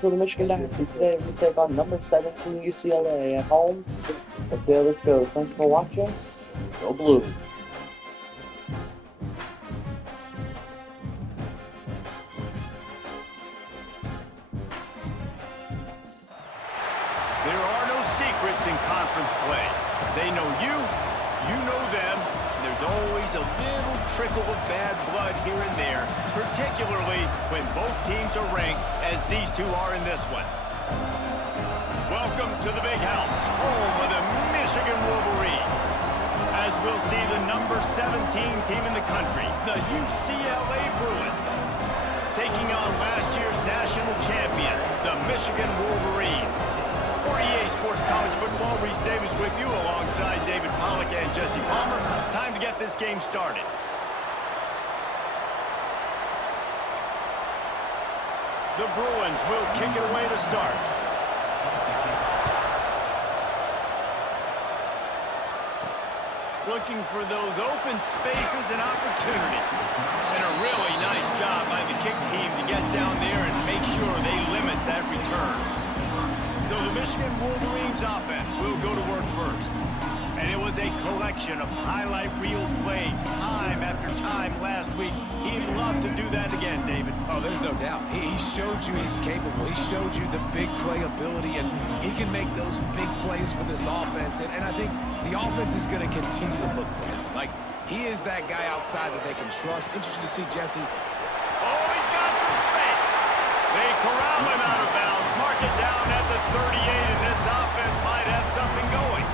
For the Michigan Dynasty today, we take on number 17 UCLA at home. Let's see how this goes. Thanks for watching. Go Blue. There are no secrets in conference play. They know you, you know them. There's always a little trickle of bad blood here and there, particularly when both teams are ranked as these two are in this one. Welcome to the Big House, home of the Michigan Wolverines. As we'll see the number 17 team in the country, the UCLA Bruins, taking on last year's national champions, the Michigan Wolverines. For EA Sports College Football, Reese Davis with you alongside David Pollack and Jesse Palmer. Time to get this game started. The Bruins will kick it away to start. Looking for those open spaces and opportunity. And a really nice job by the kick team to get down there and make sure they limit that return. So the Michigan Wolverines offense will go to work first. And it was a collection of highlight reel plays time after time last week. He'd love to do that again, David. Oh, there's no doubt. He showed you he's capable. He showed you the big play ability, and he can make those big plays for this offense. And I think the offense is going to continue to look for him. Like, he is that guy outside that they can trust. Interesting to see Jesse. Oh, he's got some space. They corral him out of bounds. Mark it down at the 38, and this offense might have something going.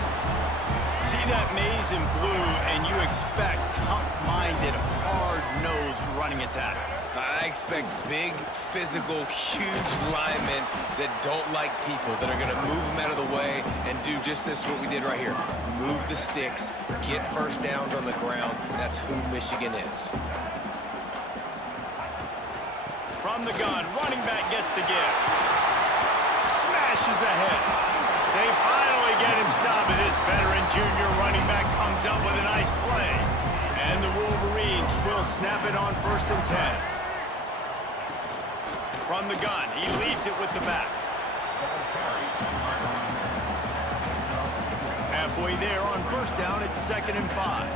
See that maze in blue, and you expect tough-minded, hard-nosed running attacks. I expect big, physical, huge linemen that don't like people, that are going to move them out of the way and do just this, what we did right here. Move the sticks, get first downs on the ground. That's who Michigan is. From the gun, running back gets to give. Smashes ahead. They finally get him stopped, and this veteran junior running back comes up with a nice play. And the Wolverines will snap it on 1st and 10. From the gun, he leaves it with the back. Halfway there on 1st down, it's 2nd and 5.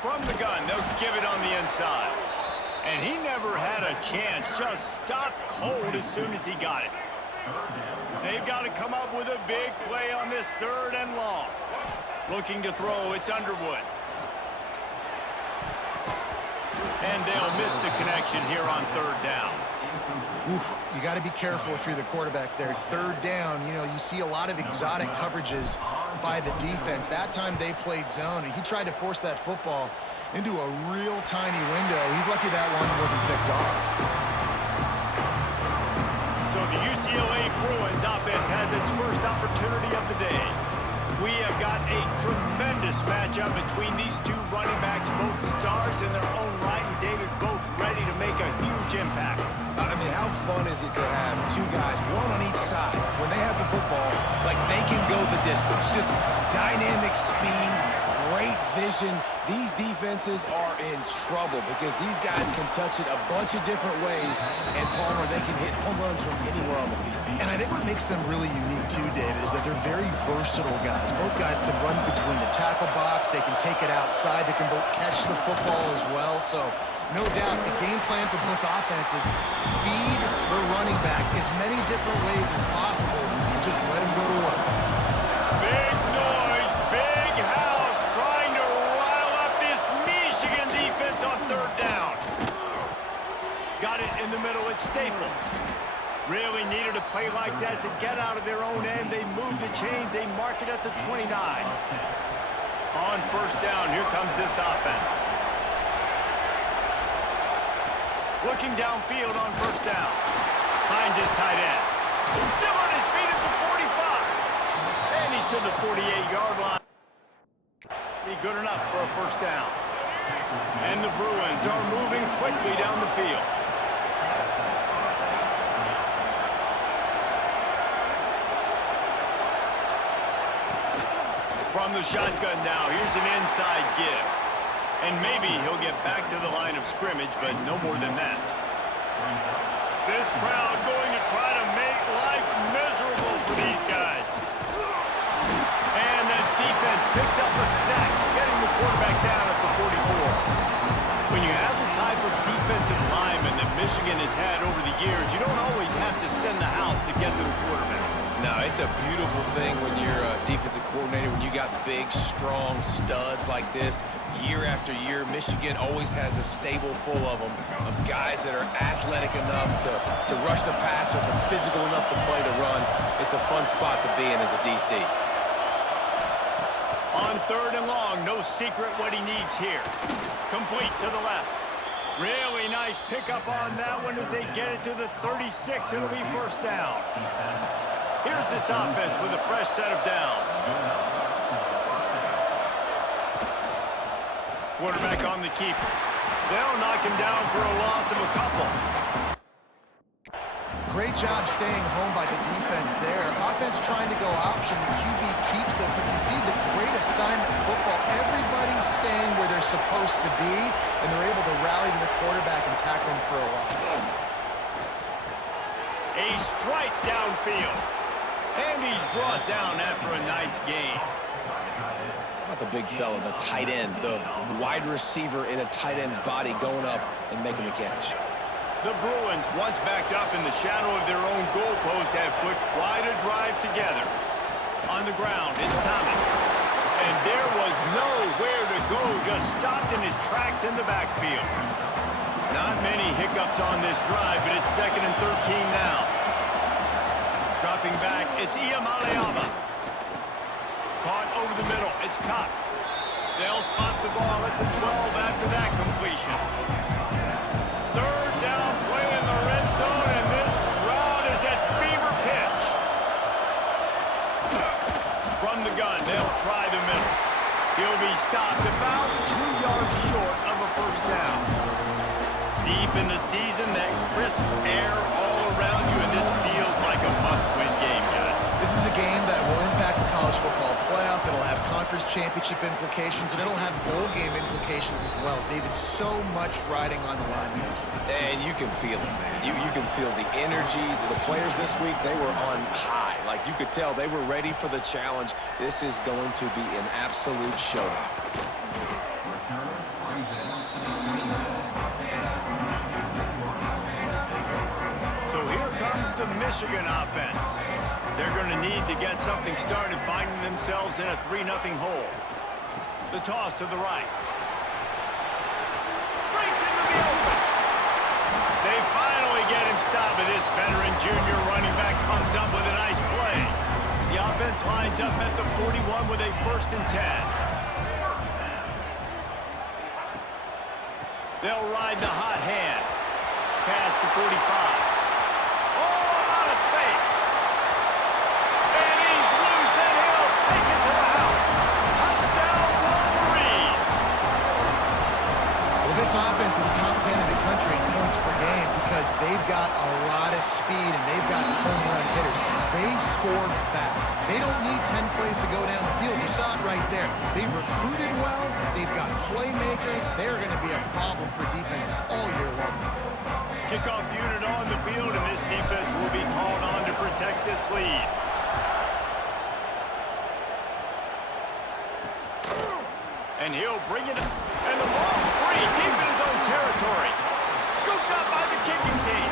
From the gun, they'll give it on the inside. And he never had a chance, just stopped cold as soon as he got it. They've got to come up with a big play on this 3rd and long. Looking to throw, it's Underwood. And they'll miss the connection here on 3rd down. Oof, you got to be careful if you're the quarterback there. 3rd down, you know, you see a lot of exotic coverages by the defense. That time they played zone, and he tried to force that football into a real tiny window. He's lucky that one wasn't picked off. So the UCLA Bruins offense has its first opportunity of the day. We have got a tremendous matchup between these two running backs, both stars in their own right, and David, both ready to make a huge impact. I mean, how fun is it to have two guys, one on each side, when they have the football, like they can go the distance. Just dynamic speed, great vision. These defenses are in trouble because these guys can touch it a bunch of different ways, and Palmer, they can hit home runs from anywhere on the field. And I think what makes them really unique too, David, is that they're very versatile guys. Both guys can run between the tackle box, they can take it outside, they can both catch the football as well. So no doubt the game plan for both offenses, feed the running back as many different ways as possible and just let him go to work. Big noise, big house, trying to rile up this Michigan defense on 3rd down. Got it in the middle at Staples. Really needed a play like that to get out of their own end. They move the chains, they mark it at the 29. On 1st down, here comes this offense. Looking downfield on 1st down. Finds his tight end. Still on his feet at the 45. And he's to the 48-yard line. Be good enough for a 1st down. And the Bruins are moving quickly down the field. From the shotgun now, here's an inside give. And maybe he'll get back to the line of scrimmage, but no more than that. This crowd going to try to make life miserable for these guys. And the defense picks up a sack, getting the quarterback down at the 44. When you have the type of defensive lineman that Michigan has had over the years, you don't always have to send the house to get to the quarterback. No, it's a beautiful thing when you're a defensive coordinator, when you got big, strong studs like this. Year after year, Michigan always has a stable full of them, of guys that are athletic enough to rush the passer, but physical enough to play the run. It's a fun spot to be in as a DC. On 3rd and long, no secret what he needs here. Complete to the left. Really nice pickup on that one as they get it to the 36. It'll be 1st down. Here's this offense with a fresh set of downs. Quarterback on the keeper. They'll knock him down for a loss of a couple. Great job staying home by the defense there. Offense trying to go option. The QB keeps it, but you see the great assignment football. Everybody's staying where they're supposed to be, and they're able to rally to the quarterback and tackle him for a loss. A strike downfield. And he's brought down after a nice gain. How about the big fella, the tight end, the wide receiver in a tight end's body going up and making the catch. The Bruins, once backed up in the shadow of their own goalpost, have put quite a drive together. On the ground, it's Thomas. And there was nowhere to go, just stopped in his tracks in the backfield. Not many hiccups on this drive, but it's 2nd and 13 now. Dropping back, it's Iamaleava. Caught over the middle, it's Cox. They'll spot the ball at the 12 after that completion. 3rd down play in the red zone, and this crowd is at fever pitch. From the gun, they'll try the middle. He'll be stopped about 2 yards short of a 1st down. Deep in the season, that crisp air all around you, and this feels like a must-win game, guys. This is a game that will impact the college football playoff. It'll have conference championship implications, and it'll have bowl game implications as well. David, so much riding on the line in this one. And you can feel it, man. You can feel the energy. The players this week, they were on high. Like, you could tell they were ready for the challenge. This is going to be an absolute showdown. So here comes the Michigan offense. They're going to need to get something started, finding themselves in a 3-0 hole. The toss to the right. Breaks into the open. They finally get him stopped, but this veteran junior running back comes up with a nice play. The offense lines up at the 41 with a 1st and 10. They'll ride the hot hand. Past the 45. This offense is top 10 in the country in points per game because they've got a lot of speed and they've got home run hitters. They score fast. They don't need 10 plays to go down the field. You saw it right there. They've recruited well. They've got playmakers. They're going to be a problem for defenses all year long. Kickoff unit on the field, and this defense will be called on to protect this lead. And he'll bring it up. And the ball's free deep in his own territory. Scooped up by the kicking team.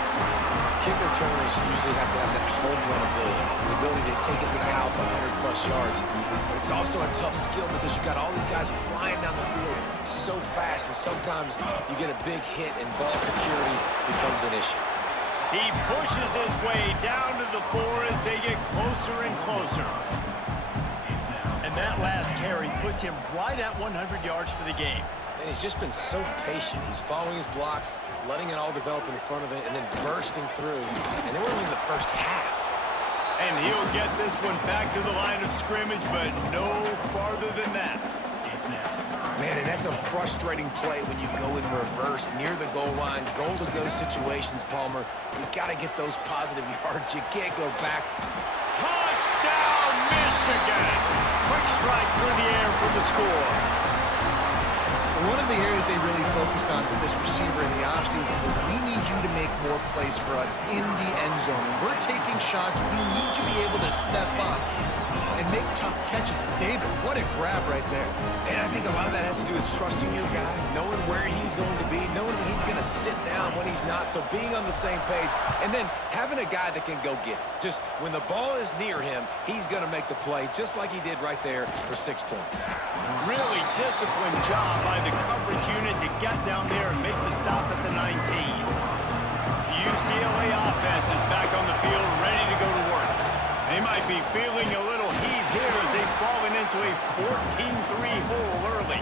Kick returners usually have to have that home run ability, the ability to take it to the house 100-plus yards. But it's also a tough skill because you've got all these guys flying down the field so fast, and sometimes you get a big hit and ball security becomes an issue. He pushes his way down to the 4 as they get closer and closer. And that last carry puts him right at 100 yards for the game. And he's just been so patient. He's following his blocks, letting it all develop in front of it, and then bursting through. And they were only in the first half. And he'll get this one back to the line of scrimmage, but no farther than that. Man, and that's a frustrating play when you go in reverse near the goal line. Goal-to-go situations, Palmer. You've got to get those positive yards. You can't go back. Touchdown, Michigan! Quick strike through the air for the score. One of the areas they really focused on with this receiver in the offseason was we need you to make more plays for us in the end zone. When we're taking shots, we need you to be able to step up and make tough catches. David, what a grab right there. And I think a lot of that has to do with trusting your guy, knowing where he's going to be, knowing when he's going to sit down, when he's not, so being on the same page, and then having a guy that can go get it. Just when the ball is near him, he's going to make the play, just like he did right there for 6 points. Really disciplined job by the coverage unit to get down there and make the stop at the 19. The UCLA offense is back on the field, ready to go to work. They might be feeling a little heat here as they've fallen into a 14-3 hole early.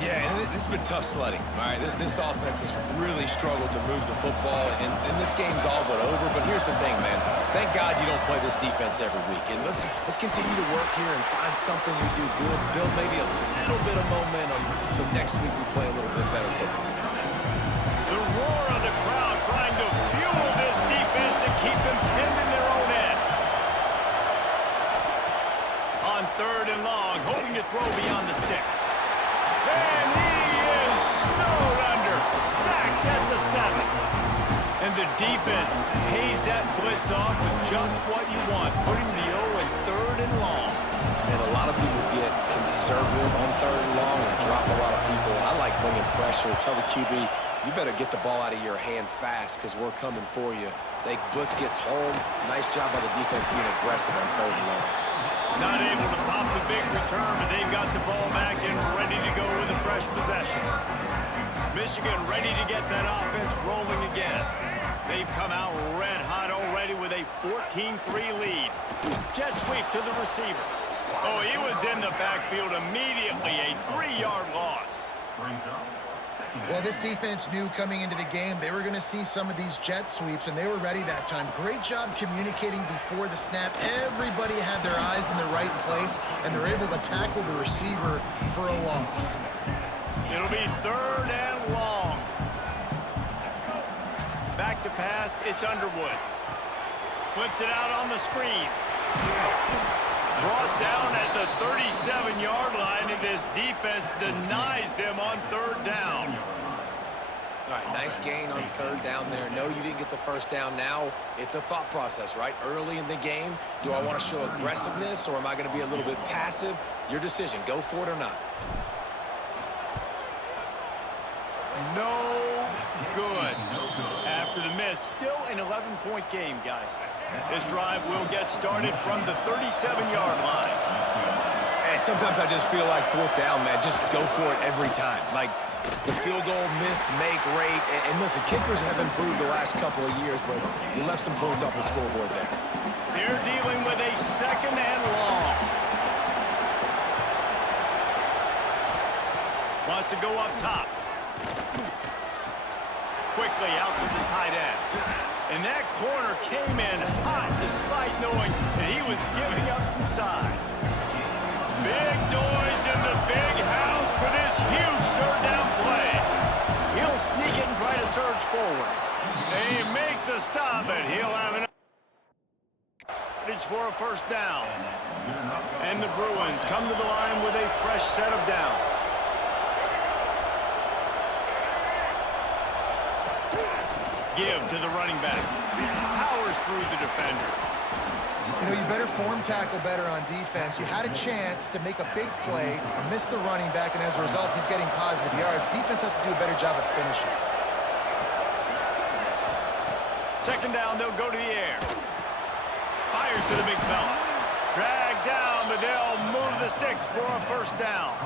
Yeah, and this has been tough sledding. All right, this offense has really struggled to move the football, and this game's all but over. But here's the thing, man. Thank God you don't play this defense every week. And let's continue to work here and find something we do good, build maybe a little bit of momentum, so next week we play a little bit better football. The roar of the crowd trying to fuel this defense to keep them pinned in their own end. On 3rd and long, hoping to throw beyond the sticks. And he is snowed under, sacked at the 7. And the defense pays that blitz off with just what you want, putting the O in 3rd and long. And a lot of people get conservative on 3rd and long and drop a lot of people. I like bringing pressure. Tell the QB, you better get the ball out of your hand fast because we're coming for you. Blitz gets home. Nice job by the defense being aggressive on 3rd and long. Not able to pop the big return, but they've got the ball back and ready to go with a fresh possession. Michigan ready to get that offense rolling again. They've come out red hot already with a 14-3 lead. Jet sweep to the receiver. Oh, he was in the backfield immediately, a 3-yard loss. Well, this defense knew coming into the game they were going to see some of these jet sweeps, and they were ready that time. Great job communicating before the snap. Everybody had their eyes in the right place, and they're able to tackle the receiver for a loss. It'll be 3rd and long. Back to pass, it's Underwood. Flips it out on the screen. Brought down at the 37-yard line, and this defense denies them on 3rd down. All right, nice gain on 3rd down there. No, you didn't get the 1st down. Now it's a thought process, right? Early in the game, do I want to show aggressiveness, or am I going to be a little bit passive? Your decision. Go for it or not. No good. After the miss, still an 11-point game, guys. This drive will get started from the 37-yard line. And sometimes I just feel like 4th down, man. Just go for it every time. Like the field goal miss, make rate. And listen, kickers have improved the last couple of years, but you left some points off the scoreboard there. They're dealing with a 2nd and long. Wants to go up top. Quickly out to the tight end. And that corner came in hot despite knowing that he was giving up some size. Big noise in the big house for this huge 3rd down play. He'll sneak it and try to surge forward. They make the stop, and he'll have an advantage for a 1st down. And the Bruins come to the line with a fresh set of downs. Give to the running back. Powers through the defender. You know, you better form tackle better on defense. You had a chance to make a big play, miss the running back, and as a result, he's getting positive yards. Defense has to do a better job of finishing. 2nd down, they'll go to the air. Fires to the big fella. Dragged down, but they'll move the sticks for a 1st down.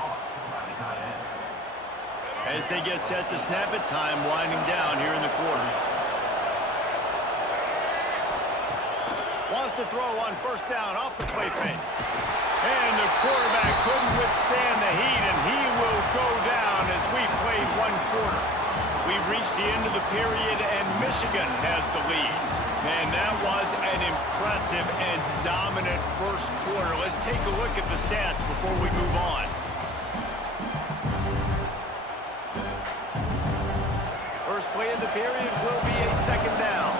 As they get set to snap it, time winding down here in the quarter. Wants to throw on 1st down off the play fake. And the quarterback couldn't withstand the heat, and he will go down as we played 1 quarter. We've reached the end of the period, and Michigan has the lead. And that was an impressive and dominant 1st quarter. Let's take a look at the stats before we move on. First play of the period will be a 2nd down.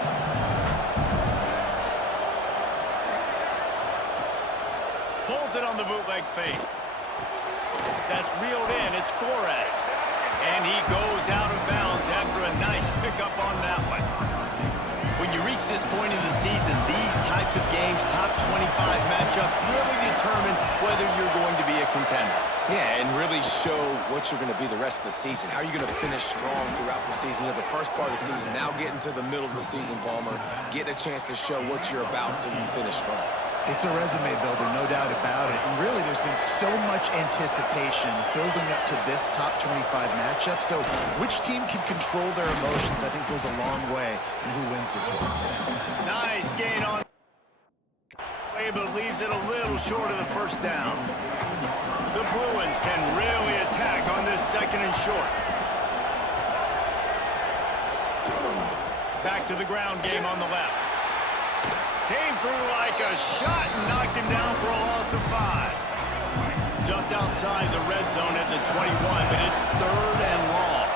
Pulls it on the bootleg fake. That's reeled in. It's Flores. And he goes out of bounds after a nice pickup on that one. When you reach this point in the season, these types of games, top 25 matchups, really determine whether you're going to be a contender. Yeah, and really show what you're going to be the rest of the season. How are you going to finish strong throughout the season? You know, the first part of the season, now getting to the middle of the season, Palmer, getting a chance to show what you're about so you can finish strong. It's a resume builder, no doubt about it. And really, there's been so much anticipation building up to this top 25 matchup. So which team can control their emotions, I think, goes a long way in who wins this one. Nice gain on but leaves it a little short of the first down. The Bruins can really attack on this second and short. Back to the ground game on the left. Came through like a shot and knocked him down for a loss of 5. Just outside the red zone at the 21, but it's 3rd and long.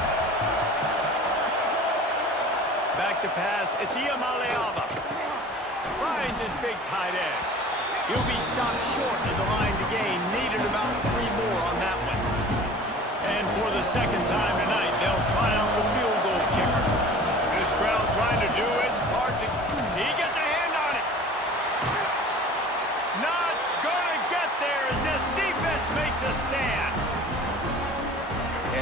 Back to pass. It's Iamaleava. Finds his big tight end. He'll be stopped short of the line to gain. Needed about 3 more on that one. And for the second time tonight, they'll try out the field goal kicker. This crowd trying to do its part to... He gets a hand on it. Not gonna get there as this defense makes a stand.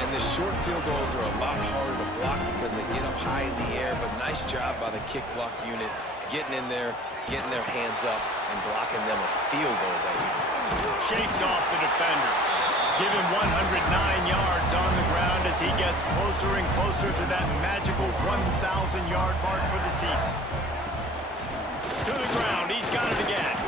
And the short field goals are a lot harder to block because they get up high in the air, but nice job by the kick block unit getting in there, getting their hands up, and blocking them a field goal, baby. Shakes off the defender. Give him 109 yards on the ground as he gets closer and closer to that magical 1,000-yard mark for the season. To the ground, he's got it again.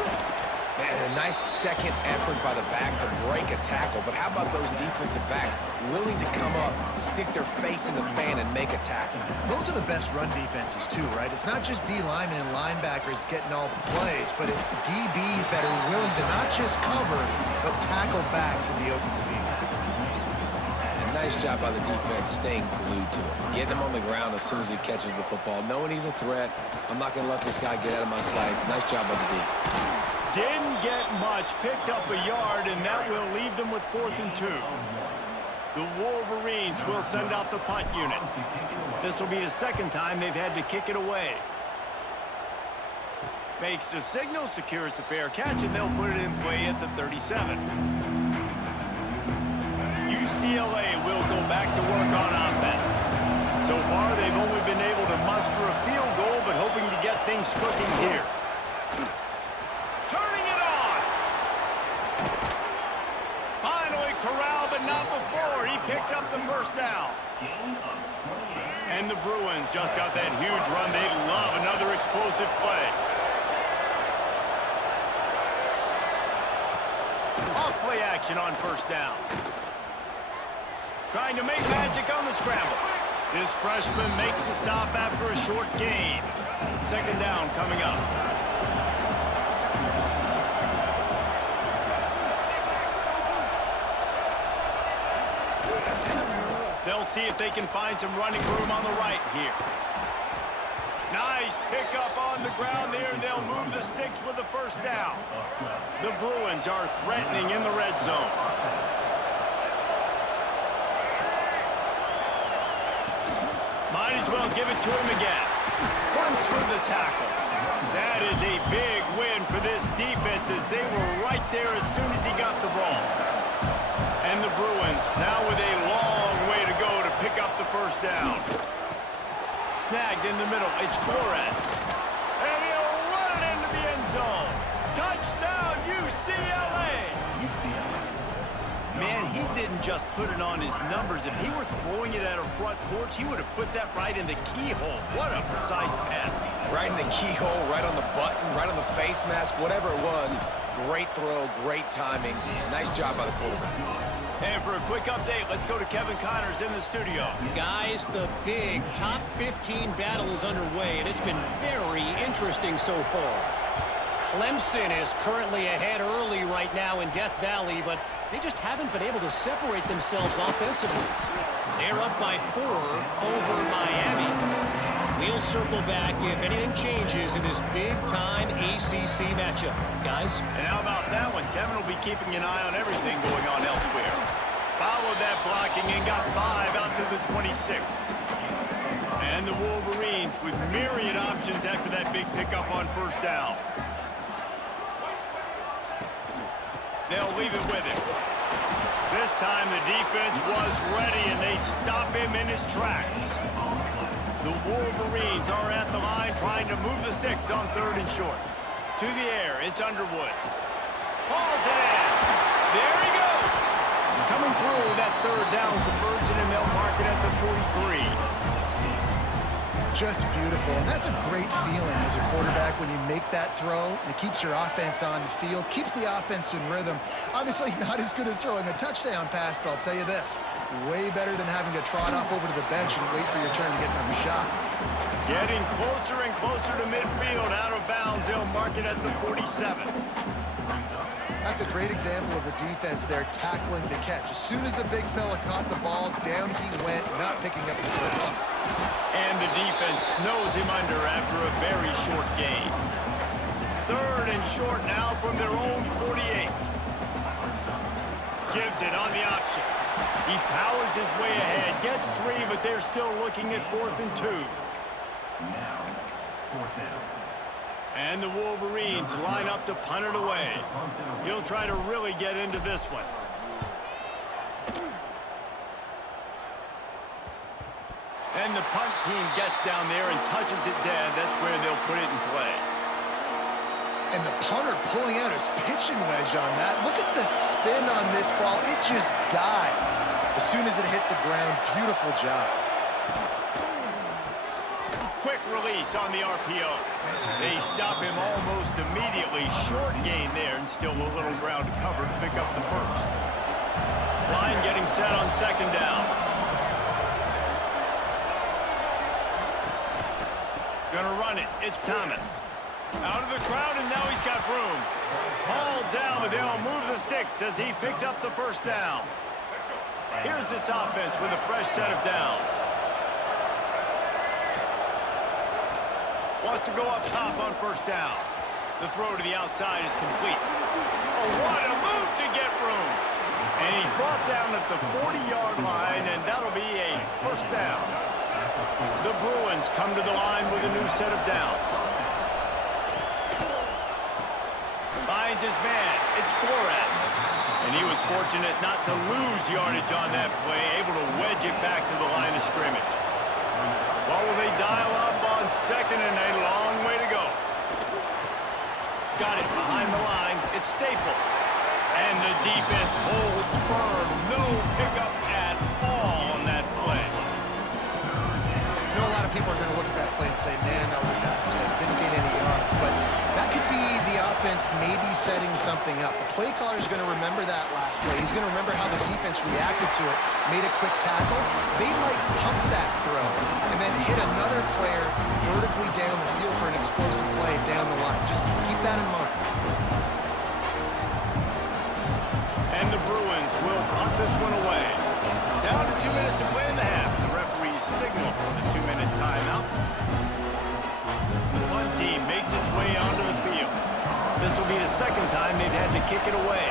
And a nice second effort by the back to break a tackle. But how about those defensive backs willing to come up, stick their face in the fan, and make a tackle? Those are the best run defenses, too, right? It's not just D linemen and linebackers getting all the plays, but it's DBs that are willing to not just cover, but tackle backs in the open field. And nice job by the defense staying glued to him, getting him on the ground as soon as he catches the football, knowing he's a threat. I'm not going to let this guy get out of my sights. Nice job by the D. Didn't get much, picked up a yard, and that will leave them with 4th and 2. The Wolverines will send out the punt unit. This will be the second time they've had to kick it away. Makes the signal, secures the fair catch, and they'll put it in play at the 37. UCLA will go back to work on offense. So far, they've only been able to muster a field goal, but hoping to get things cooking here. Turning it on. Finally corralled, but not before. He picks up the first down. And the Bruins just got that huge run. They love another explosive play. Off play action on first down. Trying to make magic on the scramble. This freshman makes the stop after a short gain. Second down coming up. They'll see if they can find some running room on the right here. Nice pickup on the ground there. They'll move the sticks with the first down. The Bruins are threatening in the red zone. Might as well give it to him again. Runs through the tackle. That is a big win for this defense as they were right there as soon as he got the ball. And the Bruins now with a long way to go to pick up the first down. Snagged in the middle. It's Flores. And he'll run it into the end zone. Touchdown, UCLA! Man, he didn't just put it on his numbers. If he were throwing it at a front porch, he would have put that right in the keyhole. What a precise pass. Right in the keyhole, right on the button, right on the face mask, whatever it was. Great throw, great timing. Nice job by the quarterback. And for a quick update, let's go to Kevin Connors in the studio. Guys, the big top 15 battle is underway, and it's been very interesting so far. Clemson is currently ahead early right now in Death Valley, but they just haven't been able to separate themselves offensively. They're up by 4 over Miami. We'll circle back if anything changes in this big-time ACC matchup. Guys? And how about that one? Kevin will be keeping an eye on everything going on elsewhere. Followed that blocking and got 5 out to the 26. And the Wolverines with myriad options after that big pickup on first down. They'll leave it with him. This time the defense was ready and they stop him in his tracks. The Wolverines are at the line trying to move the sticks on 3rd and short. To the air, it's Underwood. Hauls it in. There he goes. Coming through that 3rd down conversion, and they'll mark it at the 43. Just beautiful, and that's a great feeling as a quarterback when you make that throw, and it keeps your offense on the field, keeps the offense in rhythm. Obviously not as good as throwing a touchdown pass, but I'll tell you this, way better than having to trot off over to the bench and wait for your turn to get another shot. Getting closer and closer to midfield, out of bounds. They'll mark it at the 47. That's a great example of the defense there tackling the catch. As soon as the big fella caught the ball, down he went, not picking up the footage. And the defense snows him under after a very short gain. 3rd and short now from their own 48. Gives it on the option. He powers his way ahead, gets 3, but they're still looking at 4th and 2. And the Wolverines line up to punt it away. He'll try to really get into this one. And the punt team gets down there and touches it dead. That's where they'll put it in play. And the punter pulling out his pitching wedge on that. Look at the spin on this ball. It just died as soon as it hit the ground. Beautiful job. Quick release on the RPO. They stop him almost immediately. Short gain there and still a little ground to cover to pick up the 1st. Line getting set on 2nd down. Gonna run it. It's Thomas. Out of the crowd, and now he's got room. Hauled down, but they'll move the sticks as he picks up the 1st down. Here's this offense with a fresh set of downs. Wants to go up top on 1st down. The throw to the outside is complete. Oh, what a move to get room. And he's brought down at the 40-yard line, and that'll be a 1st down. The Bruins come to the line with a new set of downs. Finds his man. It's Flores. And he was fortunate not to lose yardage on that play, able to wedge it back to the line of scrimmage. Well, will they dial up on 2nd and a long way to go? Got it behind the line. It's Staples. And the defense holds firm. No pickup at all on that play. You know, a lot of people are going to look at that play and say, man, that was a bad play. Didn't gain any yards. But that could be the offense maybe setting something up. The play caller is going to remember that last play. He's going to remember how the defense reacted to it, made a quick tackle. They might pump that throw and then hit another player vertically down the field for an explosive play down the line. Just keep that in mind. And the Bruins will punt this one away. Down to 2 minutes to play in the half. The referees signal for the 2-minute timeout. The punt team makes its way onto the field. This will be the 2nd time they've had to kick it away.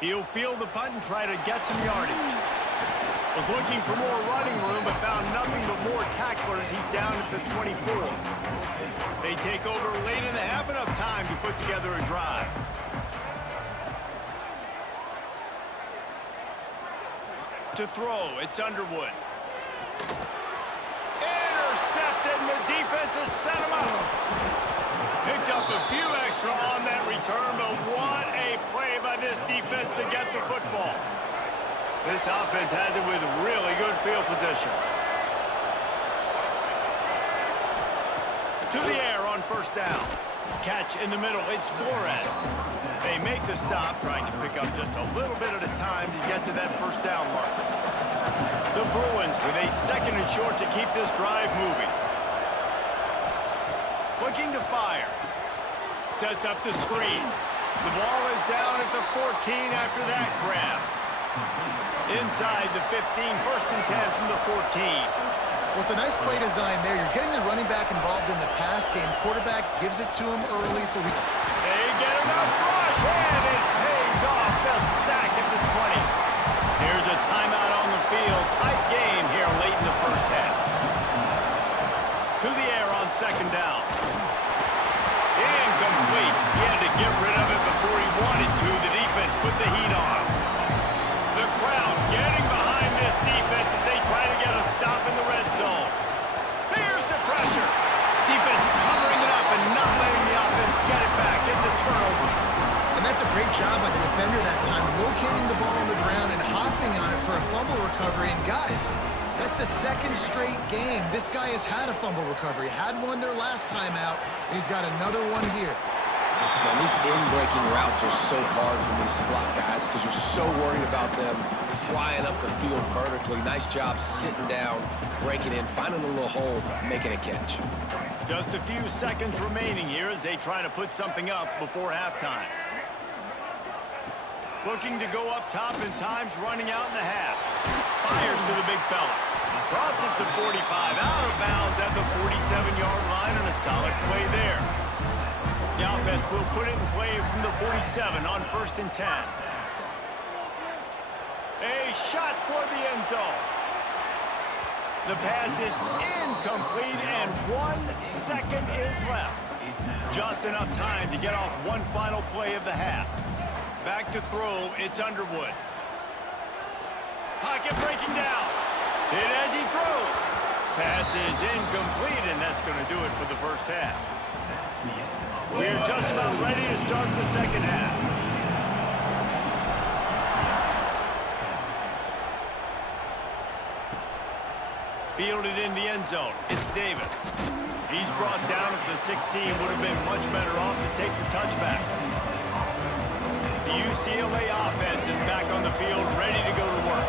He'll field the punt and try to get some yardage. Was looking for more running room, but found nothing but more tacklers. He's down at the 24. They take over late in the half, enough time to put together a drive. To throw, it's Underwood. Intercepted, and the defense has set him up. Picked up a few extra on that return, but what a play by this defense to get the football. This offense has it with really good field position. To the air on 1st down. Catch in the middle, it's Flores. They make the stop, trying to pick up just a little bit at a time to get to that 1st down mark. The Bruins with a 2nd and short to keep this drive moving. Looking to fire. Sets up the screen. The ball is down at the 14 after that grab. Inside the 15, 1st and 10 from the 14. Well, it's a nice play design there. You're getting the running back involved in the pass game. Quarterback gives it to him early, so They enough rush, and it pays off. The sack at the 20. Here's a timeout on the field. Tight game here late in the first half. To the air on second down. Incomplete. He had to get rid of it before he wanted to. The defense put the heat on. The crowd getting behind this defense as they try to get a stop in the red zone. Here's the pressure. Defense covering it up and not letting the offense get it back. It's a turnover. And that's a great job by the defender that time, locating the ball on the ground and hopping on it for a fumble recovery. And guys, that's the second straight game this guy has had a fumble recovery. Had one their last time out, and he's got another one here. Man, these in-breaking routes are so hard for these slot guys because you're so worried about them flying up the field vertically. Nice job sitting down, breaking in, finding a little hole, making a catch. Just a few seconds remaining here as they try to put something up before halftime. Looking to go up top, and time's running out in the half. Fires to the big fella. Crosses the 45, out of bounds at the 47-yard line, and a solid play there. The offense will put it in play from the 47 on 1st and 10. A shot toward the end zone. The pass is incomplete, and 1 second is left. Just enough time to get off one final play of the half. Back to throw, it's Underwood. Pocket breaking down. Hit as he throws. Pass is incomplete, and that's going to do it for the first half. We're just about ready to start the second half. Fielded in the end zone. It's Davis. He's brought down at the 16. Would have been much better off to take the touchback. The UCLA offense is back on the field, ready to go to work.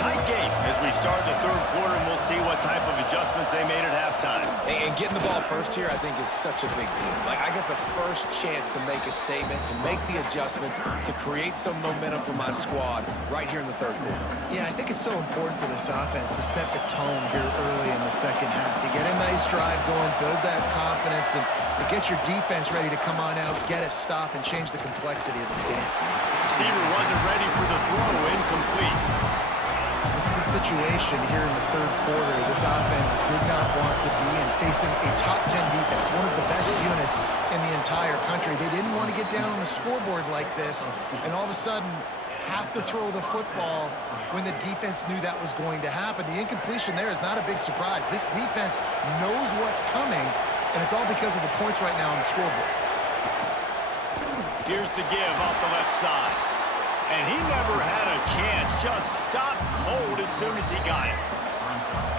Tight game as we start the third quarter, and we'll see what type of adjustments they made at halftime. And getting the ball first here, I think, is such a big deal. Like, I get the first chance to make a statement, to make the adjustments, to create some momentum for my squad right here in the third quarter. Yeah, I think it's so important for this offense to set the tone here early in the second half, to get a nice drive going, build that confidence, and get your defense ready to come on out, get a stop, and change the complexity of this game. Receiver wasn't ready for the throw, incomplete. This is a situation here in the third quarter this offense did not want to be in, facing a top 10 defense, one of the best units in the entire country. They didn't want to get down on the scoreboard like this, and all of a sudden have to throw the football when the defense knew that was going to happen. The incompletion there is not a big surprise. This defense knows what's coming, and it's all because of the points right now on the scoreboard. Here's the give off the left side. And he never had a chance, just stopped cold as soon as he got it.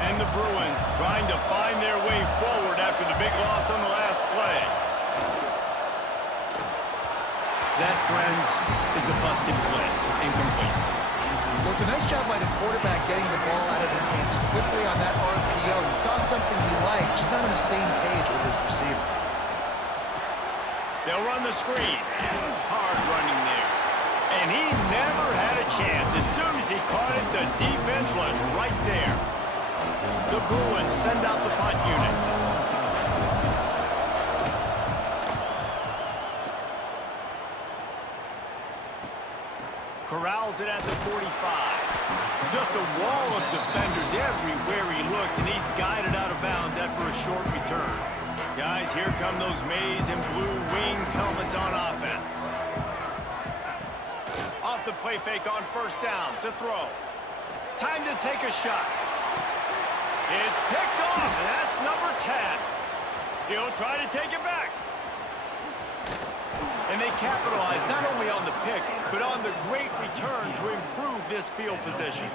And the Bruins trying to find their way forward after the big loss on the last play. That, friends, is a busted play. Incomplete. Well, it's a nice job by the quarterback getting the ball out of his hands quickly on that RPO. He saw something he liked, just not on the same page with his receiver. They'll run the screen. Hard running there. And he never had a chance. As soon as he caught it, the defense was right there. The Bruins send out the punt unit. Corrals it at the 45. Just a wall of defenders everywhere he looks, and he's guided out of bounds after a short return. Guys, here come those maize and blue winged helmets on offense. Off the play fake on first down to throw. Time to take a shot. It's picked off, and that's number 10. He'll try to take it back. And they capitalize not only on the pick, but on the great return to improve this field position.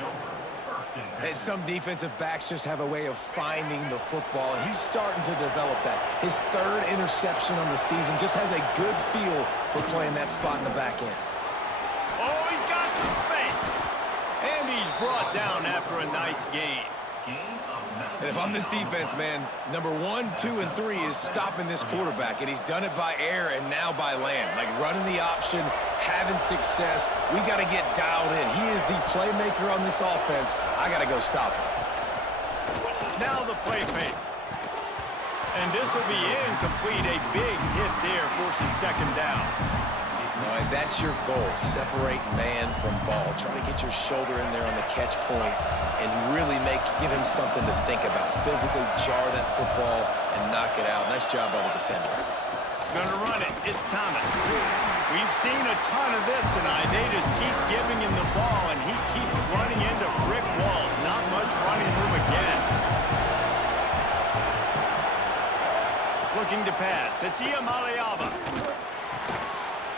And some defensive backs just have a way of finding the football, and he's starting to develop that. His third interception on the season just has a good feel for playing that spot in the back end. Oh, he's got some space. And he's brought down after a nice gain. And if I'm this defense, man, number 1, 2, and 3 is stopping this quarterback, and he's done it by air and now by land. Like running the option, having success. We got to get dialed in. He is the playmaker on this offense. I got to go stop him. Now the play fake. And this will be incomplete. A big hit there forces second down. No, and that's your goal. Separate man from ball. Try to get your shoulder in there on the catch point and really give him something to think about. Physically jar that football and knock it out. Nice job by the defender. Gonna run it. It's Thomas. We've seen a ton of this tonight. They just keep giving him the ball, and he keeps running into brick walls. Not much running room again. Looking to pass. It's Iamaleava.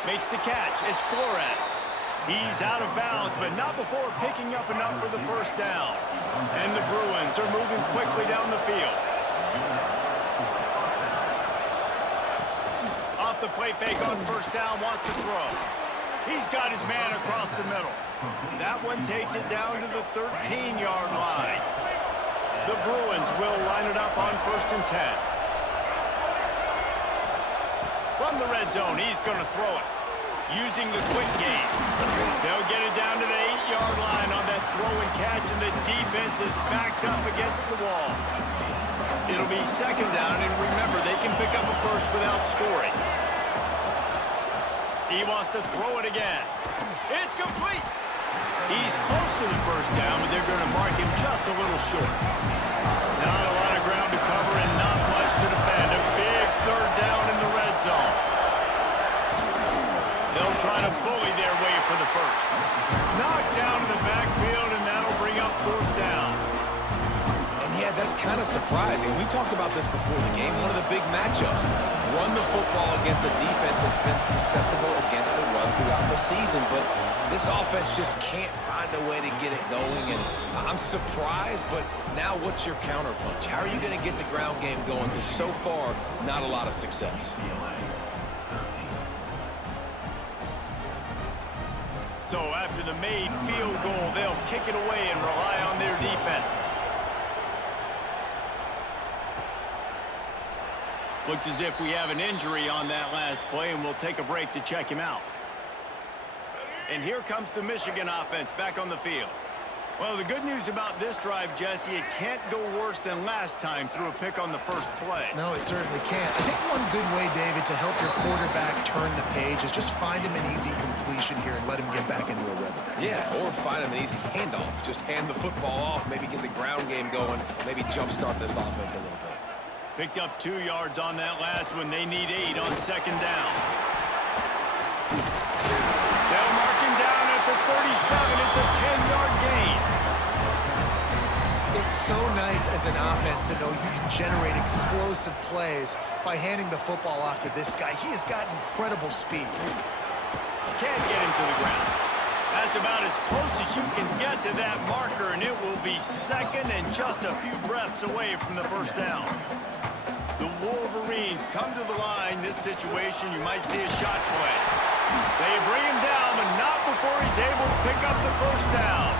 Makes the catch. It's Flores. He's out of bounds, but not before picking up enough for the first down. And the Bruins are moving quickly down the field. Off the play fake on first down, wants to throw. He's got his man across the middle. That one takes it down to the 13-yard line. The Bruins will line it up on 1st and 10. From the red zone, he's going to throw it. Using the quick game. They'll get it down to the 8-yard line on that throw and catch, and the defense is backed up against the wall. It'll be second down, and remember, they can pick up a first without scoring. He wants to throw it again. It's complete. He's close to the first down, but they're going to mark him just a little short. Not a lot of ground to cover and not much to defend. A big third down in the red zone. They'll try to bully their way for the first. Knocked down in the backfield, and that'll bring up 4th down. And yeah, that's kind of surprising. We talked about this before the game. One of the big matchups. Run the football against a defense that's been susceptible against the run throughout the season. But this offense just can't find a way to get it going. And I'm surprised, but now what's your counterpunch? How are you going to get the ground game going? Because so far, not a lot of success. So after the made field goal, they'll kick it away and rely on their defense. Looks as if we have an injury on that last play, and we'll take a break to check him out. And here comes the Michigan offense back on the field. Well, the good news about this drive, Jesse, it can't go worse than last time through a pick on the first play. No, it certainly can't. I think one good way, David, to help your quarterback turn the page is just find him an easy completion here and let him get back into a rhythm. Yeah, or find him an easy handoff. Just hand the football off, maybe get the ground game going, maybe jumpstart this offense a little bit. Picked up 2 yards on that last one. They need 8 on second down. They'll mark him down at the 37. It's a 10-yard gain. It's so nice as an offense to know you can generate explosive plays by handing the football off to this guy. He has got incredible speed. Can't get him to the ground. That's about as close as you can get to that marker, and it will be second and just a few breaths away from the first down. The Wolverines come to the line. This situation, you might see a shot play. They bring him down, but not before he's able to pick up the first down.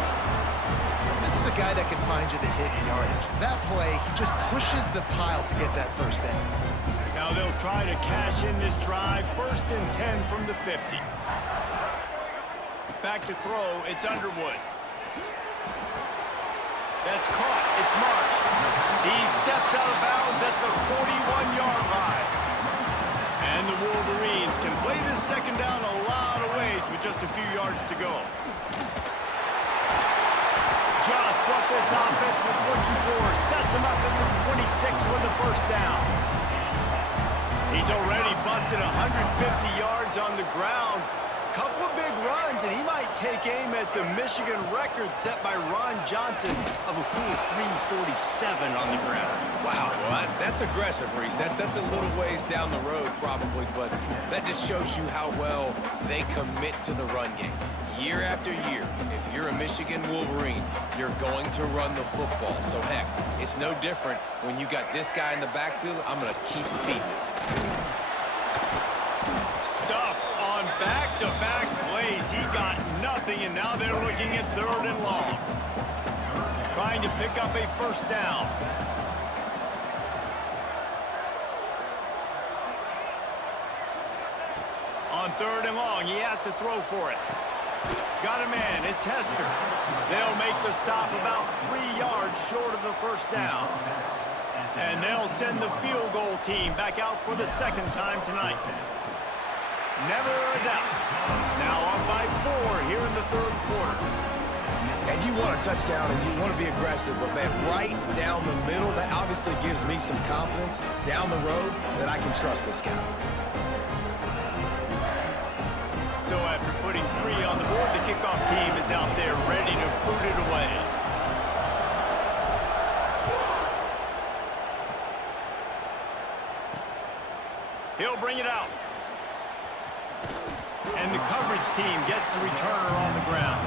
This is a guy that can find you the hidden yardage. That play, he just pushes the pile to get that first down. Now they'll try to cash in this drive. 1st and 10 from the 50. Back to throw, it's Underwood. That's caught, it's Marsh. He steps out of bounds at the 41-yard line. And the Wolverines can play this second down a lot of ways with just a few yards to go. Just what this offense was looking for. Sets him up at the 26 with the first down. He's already busted 150 yards on the ground. Couple of big runs, and he might take aim at the Michigan record set by Ron Johnson of a cool 347 on the ground. Wow, well, that's aggressive, Reese. That's a little ways down the road probably, but that just shows you how well they commit to the run game. Year after year, if you're a Michigan Wolverine, you're going to run the football. So, heck, it's no different when you got this guy in the backfield. I'm going to keep feeding it. Stuff on back-to-back plays. He got nothing, and now they're looking at 3rd and long. Trying to pick up a first down. On 3rd and long, he has to throw for it. Got a man, it's Hester. They'll make the stop about 3 yards short of the first down. And they'll send the field goal team back out for the second time tonight. Never a doubt. Now up by 4 here in the third quarter. And you want a touchdown and you want to be aggressive, but man, right down the middle, that obviously gives me some confidence down the road that I can trust this guy. So after putting 3 on the board, the kickoff team is out there ready to boot it away. He'll bring it out. And the coverage team gets the returner on the ground.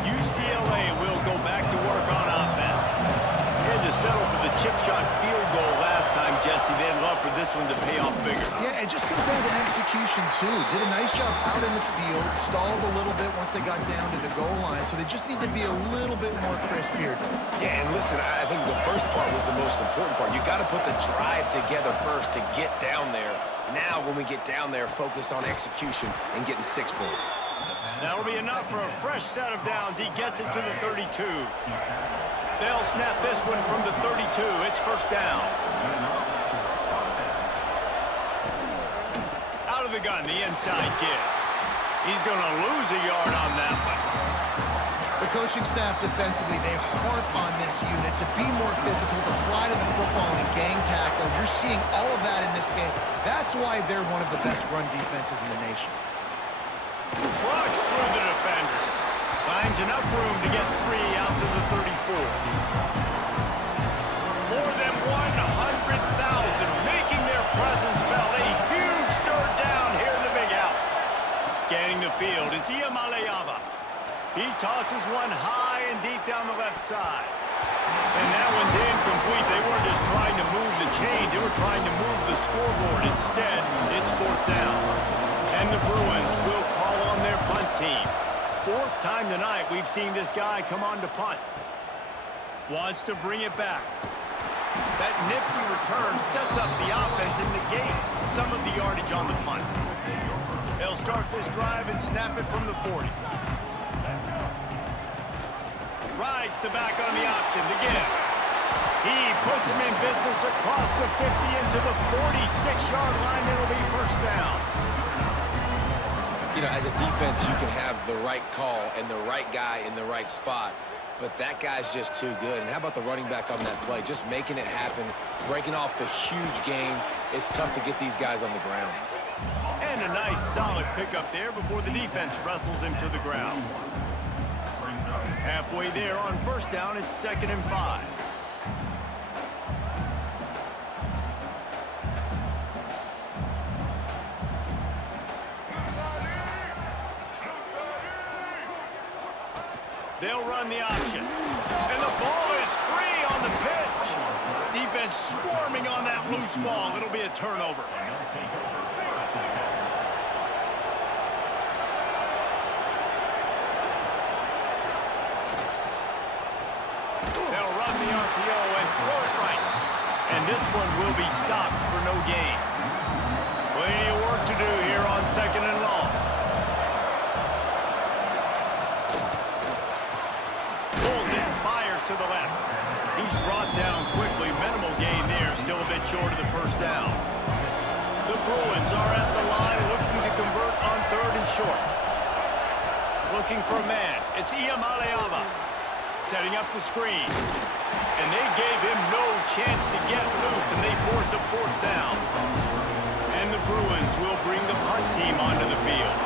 UCLA will go back to work on offense. They had to settle for the chip shot field goal last time, Jesse. They'd love for this one to pay off bigger. Yeah, it just comes down to execution, too. Did a nice job out in the field, stalled a little bit once they got down to the goal line, so they just need to be a little bit more crisp here. Yeah, and listen, I think the first part was the most important part. You got to put the drive together first to get down there. Now, when we get down there, focus on execution and getting 6 points. That'll be enough for a fresh set of downs. He gets it to the 32. They'll snap this one from the 32. It's first down. Out of the gun, the inside give. He's going to lose a yard on that one. The coaching staff defensively, they harp on this unit to be more physical, to fly to the football and gang tackle. You're seeing all of that in this game. That's why they're one of the best run defenses in the nation. Trucks through the defender. Finds enough room to get 3 out to the 34. More than 100,000 making their presence felt. A huge third down here in the big house. Scanning the field, it's Iamaleava. He tosses one high and deep down the left side. And that one's incomplete. They weren't just trying to move the chains. They were trying to move the scoreboard. Instead, it's fourth down. And the Bruins will call on their punt team. 4th time tonight we've seen this guy come on to punt. Wants to bring it back. That nifty return sets up the offense and negates some of the yardage on the punt. They'll start this drive and snap it from the 40. Rides the back on the option, the give. He puts him in business across the 50 into the 46-yard line. It'll be first down. You know, as a defense, you can have the right call and the right guy in the right spot, but that guy's just too good. And how about the running back on that play? Just making it happen, breaking off the huge gain. It's tough to get these guys on the ground. And a nice solid pickup there before the defense wrestles him to the ground. Halfway there on first down, it's 2nd and 5. They'll run the option. And the ball is free on the pitch. Defense swarming on that loose ball. It'll be a turnover. They'll run the RPO and throw it right. And this one will be stopped for no gain. Plenty of work to do here on 2nd and long. Pulls it, fires to the left. He's brought down quickly. Minimal gain there, still a bit short of the first down. The Bruins are at the line looking to convert on 3rd and short. Looking for a man. It's Iamaleava. Setting up the screen. And they gave him no chance to get loose, and they force a 4th down. And the Bruins will bring the punt team onto the field.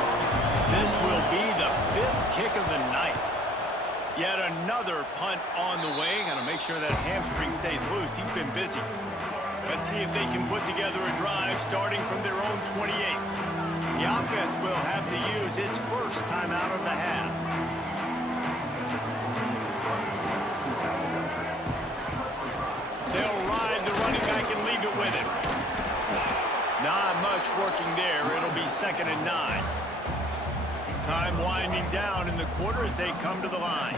This will be the 5th kick of the night. Yet another punt on the way. Got to make sure that hamstring stays loose. He's been busy. Let's see if they can put together a drive starting from their own 28. The offense will have to use its first timeout of the half. They'll ride the running back and leave it with him. Not much working there. It'll be 2nd and 9. Time winding down in the quarter as they come to the line.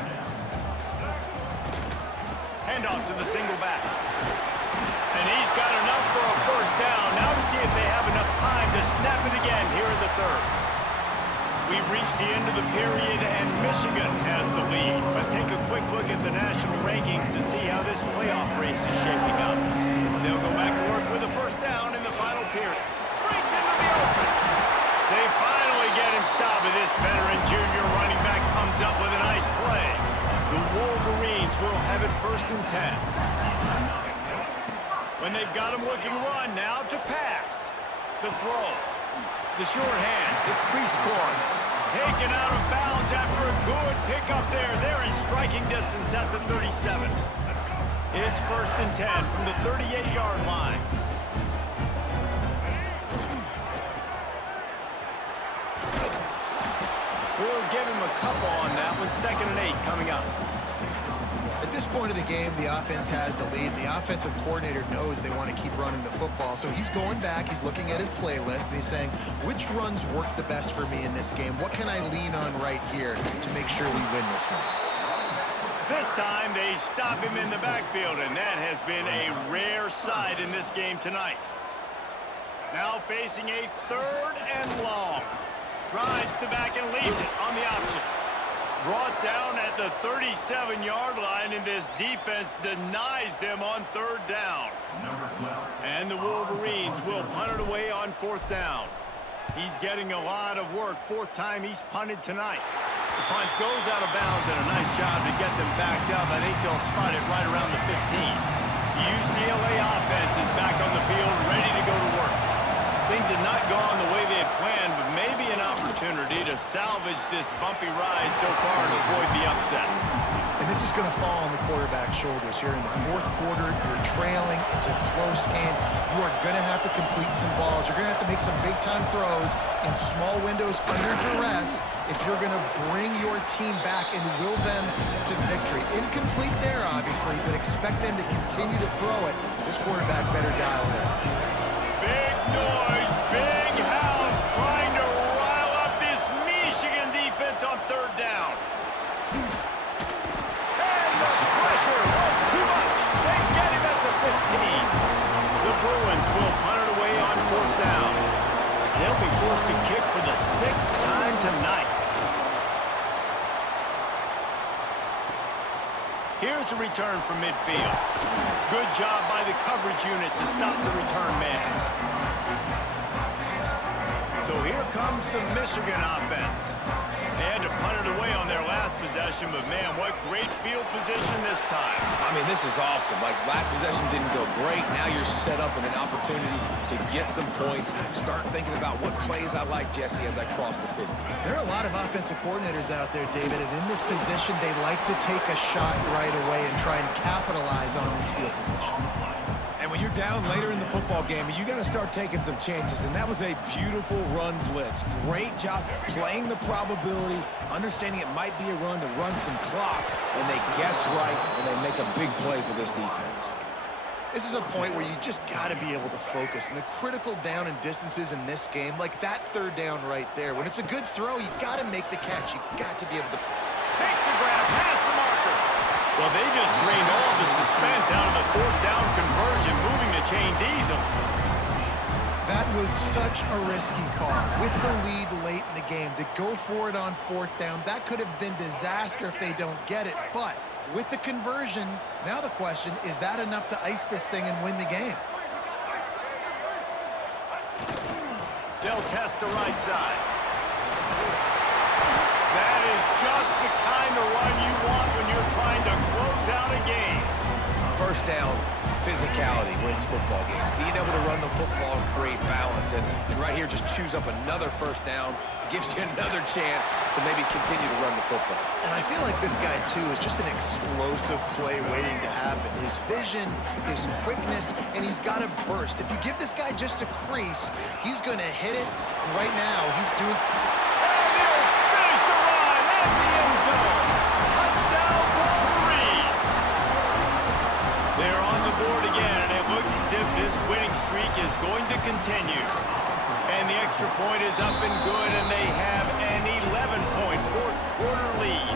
Handoff to the single back. And he's got enough for a first down. Now to see if they have enough time to snap it again here in the 3rd. We've reached the end of the period, and Michigan has the lead. Let's take a quick look at the national rankings to see how this playoff race is shaping will have it 1st and 10. When they've got him looking run, now to pass. The throw. The short hands. It's Priestcorn. Taken out of bounds after a good pickup there. They're in striking distance at the 37. It's 1st and 10 from the 38-yard line. We'll give him a couple on that with 2nd and 8 coming up. At this point of the game, the offense has the lead. The offensive coordinator knows they want to keep running the football. So he's going back, he's looking at his playlist, and he's saying, which runs work the best for me in this game? What can I lean on right here to make sure we win this one? This time they stop him in the backfield, and that has been a rare sight in this game tonight. Now facing a 3rd and long. Rides the back and leaves it on the option. Brought down at the 37-yard line, and this defense denies them on 3rd down. And the Wolverines will punt it away on 4th down. He's getting a lot of work. 4th time he's punted tonight. The punt goes out of bounds, and a nice job to get them backed up. I think they'll spot it right around the 15. The UCLA offense is back on the field, ready to go to work. Things have not gone the way they had planned, but maybe an opportunity to salvage this bumpy ride so far and avoid the upset. And this is going to fall on the quarterback's shoulders here in the 4th quarter. You're trailing. It's a close game. You are going to have to complete some balls. You're going to have to make some big-time throws in small windows under duress if you're going to bring your team back and will them to victory. Incomplete there, obviously, but expect them to continue to throw it. This quarterback better dial in. Big noise, big house, trying to rile up this Michigan defense on 3rd down. And the pressure was too much. They get him at the 15. The Bruins will punt it away on 4th down. They'll be forced to kick for the 6th time tonight. Here's a return from midfield. Good job by the coverage unit to stop the return man. So here comes the Michigan offense. They had to punt it away on their last possession, but man, what great field position this time. I mean, this is awesome. Like, last possession didn't go great. Now you're set up with an opportunity to get some points. Start thinking about what plays I like, Jesse, as I cross the 50. There are a lot of offensive coordinators out there, David, and in this position, they like to take a shot right away and try and capitalize on this field position. And when you're down later in the football game, you got to start taking some chances. And that was a beautiful run blitz. Great job playing the probability, understanding it might be a run to run some clock. And they guess right, and they make a big play for this defense. This is a point where you just got to be able to focus. And the critical down and distances in this game, like that 3rd down right there, when it's a good throw, you got to make the catch. You got to be able to... Makes the grab, past the marker. Well, they just drained all the suspense out of the 4th down conversion, moving the chains easily. That was such a risky call. With the lead late in the game, to go for it on 4th down, that could have been disaster if they don't get it. But with the conversion, now the question, is that enough to ice this thing and win the game? They'll test the right side. That is just the kind of run you want when you're trying to close out a game. 1st down, physicality wins football games. Being able to run the football and create balance. And right here, just choose up another 1st down. Gives you another chance to maybe continue to run the football. And I feel like this guy, too, is just an explosive play waiting to happen. His vision, his quickness, and he's got a burst. If you give this guy just a crease, he's going to hit it. And right now, he's doing... And he'll finish the run at the end zone. Touchdown, Wolverines. They're on the board again, and it looks as if this winning streak is going to continue. And the extra point is up and good, and they have an 11-point 4th quarter lead.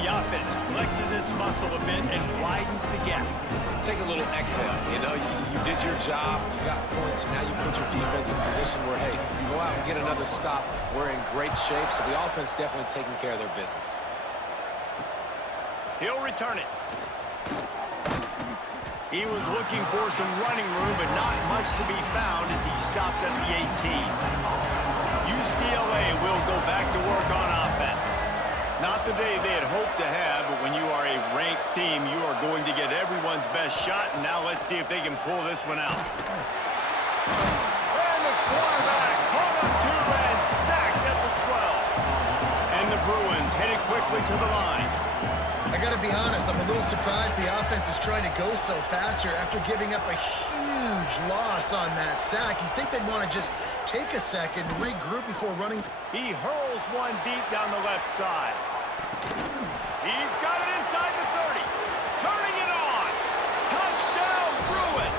The offense flexes its muscle a bit and widens the gap. Take a little exhale. You know, you did your job. You got points. Now you put your defense in a position where, hey, go out and get another stop. We're in great shape, so the offense definitely taking care of their business. He'll return it. He was looking for some running room, but not much to be found as he stopped at the 18. UCLA will go back to work on offense. Not the day they had hoped to have, but when you are a ranked shot, and now let's see if they can pull this one out. And the quarterback caught up to and sacked at the 12. And the Bruins headed quickly to the line. I got to be honest, I'm a little surprised the offense is trying to go so fast here after giving up a huge loss on that sack. You'd think they'd want to just take a second, regroup before running. He hurls one deep down the left side. He's got it inside the 30. Turning it on. Touchdown, Bruins.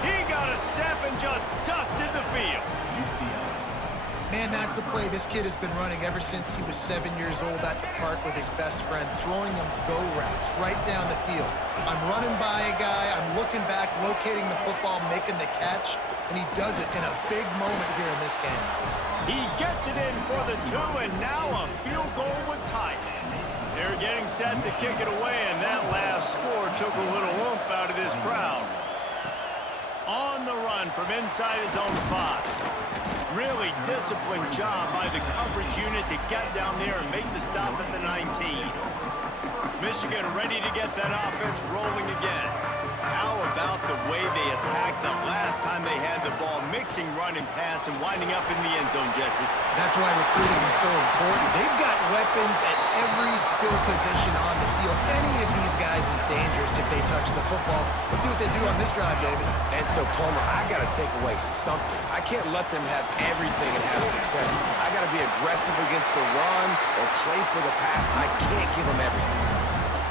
He got a step and just dusted the field. Man, that's a play this kid has been running ever since he was 7 years old at the park with his best friend, throwing them go routes right down the field. I'm running by a guy, I'm looking back, locating the football, making the catch, and he does it in a big moment here in this game. He gets it in for the 2, and now a field goal would tie it. They're getting set to kick it away, and that last score took a little oomph out of this crowd. On the run from inside his own 5. Really disciplined job by the coverage unit to get down there and make the stop at the 19. Michigan ready to get that offense rolling again. How about the way they attacked the last time they had the ball, mixing run and pass and winding up in the end zone, Jesse? That's why recruiting is so important. They've got weapons at every skill position on the field. Any of these guys is dangerous if they touch the football. Let's see what they do on this drive, David. And so, Palmer, I got to take away something. I can't let them have everything and have success. I got to be aggressive against the run or play for the pass. I can't give them everything.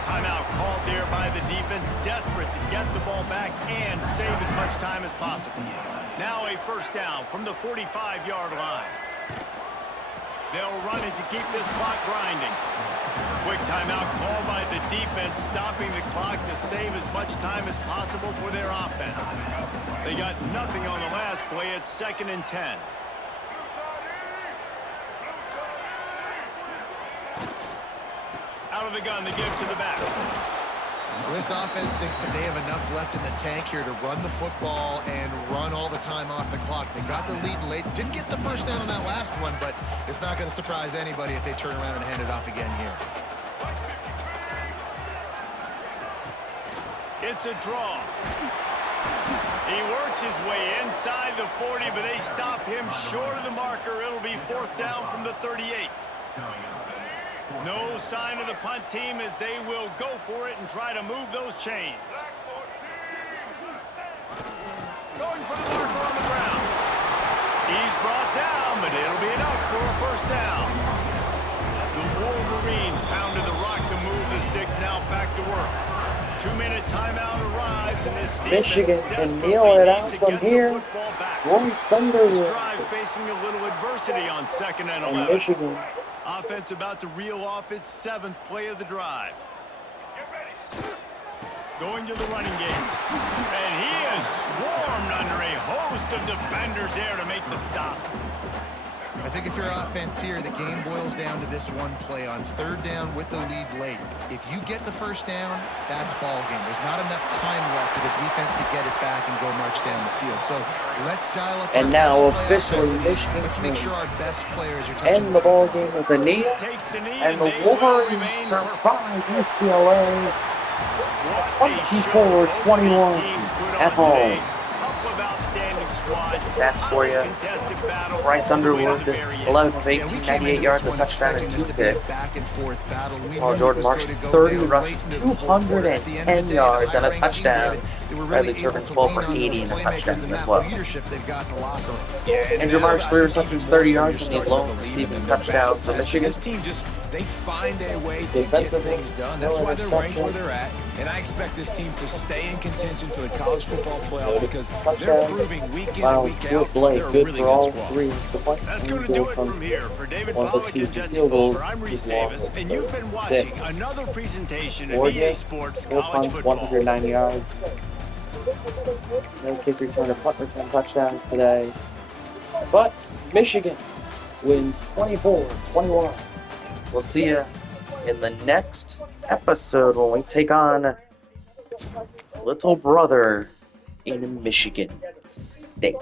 Timeout called there by the defense, desperate to get the ball back and save as much time as possible. Now a first down from the 45-yard line. They'll run it to keep this clock grinding. Quick timeout called by the defense, stopping the clock to save as much time as possible for their offense. They got nothing on the last play. It's 2nd and 10. Out of the gun to give to the back. Well, this offense thinks that they have enough left in the tank here to run the football and run all the time off the clock. They got the lead late. Didn't get the first down on that last one, but it's not going to surprise anybody if they turn around and hand it off again here. It's a draw. He works his way inside the 40, but they stop him short of the marker. It'll be 4th down from the 38. No sign of the punt team as they will go for it and try to move those chains. Going for the marker on the ground. He's brought down, but it'll be enough for a first down. The Wolverines pounded the rock to move the sticks, now back to work. 2-minute timeout arrives, and this Michigan can kneel it out from here. Royce Underwood. This drive facing a little adversity on 2nd and 11. And Michigan. Offense about to reel off its 7th play of the drive. Going to the running game. And he is swarmed under a host of defenders there to make the stop. I think if you're offense here, the game boils down to this one play on 3rd down with the lead late. If you get the first down, that's ball game. There's not enough time left for the defense to get it back and go march down the field. So let's dial up. And now officially Michigan let's make sure our best players are touching end the ball game with a knee. And the Wolverines survive UCLA 24-21 at home. Stats for you. Bryce Underwood, 11 of 18, 98 yards, a touchdown, and 2 picks. While Jordan Marsh, 30 rushes, 210 yards, and a touchdown. Bradley Turpin, 12 for 80 and a touchdown as well. Andrew Marsh, 3 receptions, 30 yards, and a lone receiving touchdown for Michigan. They find a way to get things done. That's why they're ranked where they're at. And I expect this team to stay in contention for the college football playoff because they're proving week in and week out they're a really good squad. That's going to do it from here. For David Pollack and Jesse Bolger, I'm Reese Davis, and you've been watching another presentation of EA Sports College Football. 190 yards. No kick return or punt return touchdowns today. But Michigan wins 24-21. We'll see you in the next episode when we take on little brother in Michigan State.